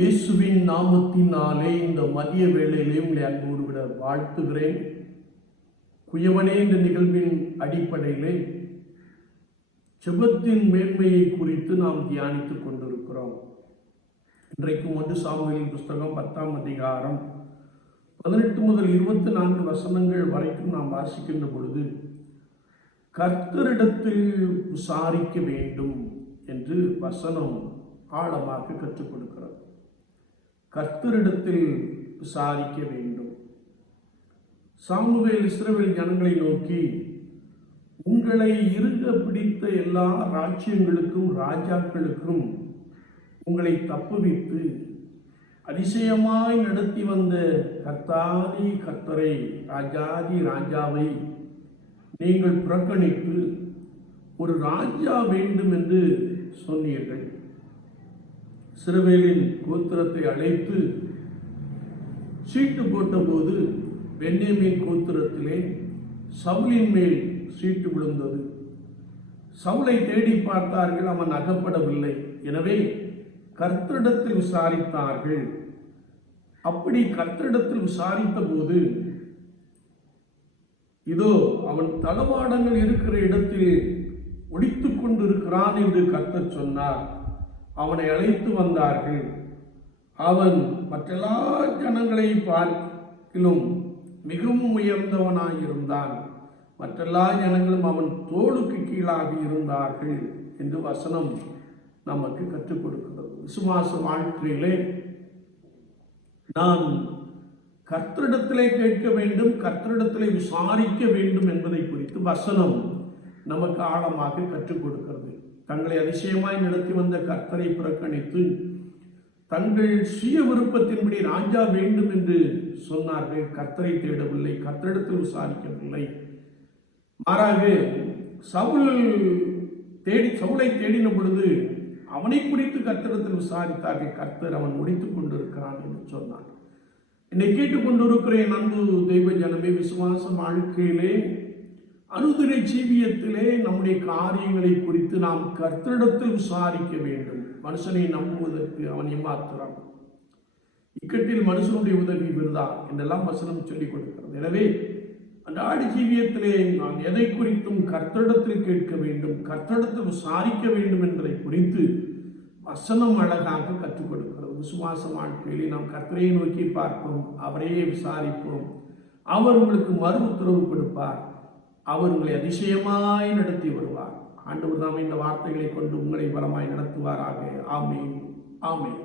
இயேசுவின் நாமத்தினாலே இந்த மதிய வேளையிலே உங்களை அன்போடு விட வாழ்த்துகிறேன். குயவனே என்ற நிகழ்வின் அடிப்படையிலே ஜெபத்தின் மேன்மையை குறித்து நாம் தியானித்துக் கொண்டிருக்கிறோம். இன்றைக்கும் 1 சாமுவேலின் புஸ்தகம் 10ஆம் அதிகாரம் 18 முதல் 24 வசனங்கள் வரைக்கும் நாம் வாசிக்கின்ற பொழுது, கர்த்தரிடத்தில் விசாரிக்க வேண்டும் என்று வசனம் ஆழமாக கற்றுக் கொடுக்கிறது. கர்த்தரிடத்தில் விசாரிக்க வேண்டும். சாமுவேல் இஸ்ரவேல் ஜனங்களை நோக்கி, உங்களை இறுக பிடித்த எல்லா ராஜ்யங்களுக்கும் ராஜாக்களுக்கும் உங்களை தப்புவித்து அதிசயமாய் நடத்தி வந்த கர்த்தாதி கர்த்தரை, ராஜாதி ராஜாவை நீங்கள் புறக்கணித்து ஒரு ராஜா வேண்டும் என்று சொன்னீர்கள். இஸ்ரவேலின் கோத்திரத்தை அழைத்து சீட்டு போட்டபோது பென்யமீன் கோத்திரத்திலே சவுலின் மேல் சீட்டு விழுந்தது. சவுலை தேடி பார்த்தார்கள், அவன் அகப்படவில்லை. எனவே கர்த்தரிடத்தில் விசாரித்தார்கள். அப்படி கர்த்தரிடத்தில் விசாரித்த போது, இதோ அவன் தளவாடங்கள் இருக்கிற இடத்தில் ஒளித்துக் கொண்டிருக்கிறான் என்று கர்த்தர் சொன்னார். அவனை அழைத்து வந்தார்கள். அவன் மற்றெல்லா ஜனங்களை பார்க்கிலும் மிகவும் உயர்ந்தவனாயிருந்தான். மற்றெல்லா ஜனங்களும் அவன் தோளுக்கு கீழாக இருந்தார்கள் என்று வசனம் நமக்கு கற்றுக் கொடுக்கிறது. விசுவாச வாழ்க்கையிலே நாம் கர்த்தரிடத்திலே கேட்க வேண்டும், கர்த்தரிடத்திலே விசாரிக்க வேண்டும் என்பதை குறித்து வசனம் நமக்கு ஆழமாக கற்றுக் கொடுக்கிறது. தங்களை அதிசயமாய் நடத்தி வந்த கர்த்தரை புறக்கணித்து தங்கள் சுய விருப்பத்தின்படி ராஜா வேண்டும் என்று சொன்னார்கள். கர்த்தரை தேடவில்லை, கர்த்தரிடத்தில் விசாரிக்கவில்லை. மாறாக சவுலை தேடின பொழுது அவனை குறித்து கர்த்தரிடத்தில் விசாரித்தார்கள். கர்த்தர் அவன் முடித்துக் கொண்டிருக்கிறான் என்று சொன்னார். என்னை கேட்டுக்கொண்டிருக்கிறேன் அன்பு தெய்வ ஜனமே, விசுவாச வாழ்க்கையிலே அனுதின ஜீவியத்திலே நம்முடைய காரியங்களை குறித்து நாம் கர்த்தரிடத்தில் விசாரிக்க வேண்டும். மனுஷனை நம்புவதற்கு அவன் ஏமாத்துறான், இக்கட்டில் மனுஷனுடைய உதவி விருதா என்றெல்லாம் வசனம் சொல்லிக் கொடுக்கிறது. எனவே அன்றாட ஜீவியத்திலே நாம் எதை குறித்தும் கர்த்தரிடத்தில் கேட்க வேண்டும், கர்த்தரிடத்தில் விசாரிக்க வேண்டும் என்பதை குறித்து வசனம் அழகாக கற்றுக் கொடுக்கிறது. விசுவாச வாழ்க்கையிலே நாம் கர்த்தரையை நோக்கி பார்ப்போம், அவரையே விசாரிப்போம். அவர் உங்களுக்கு மறு உத்தரவு கொடுப்பார். அவர் உங்களை அதிசயமாய் நடத்தி வருவார். ஆண்டவர் தாமே இந்த வார்த்தைகளை கொண்டு உங்களை பலமாய் நடத்துவாராக. ஆமென், ஆமென்.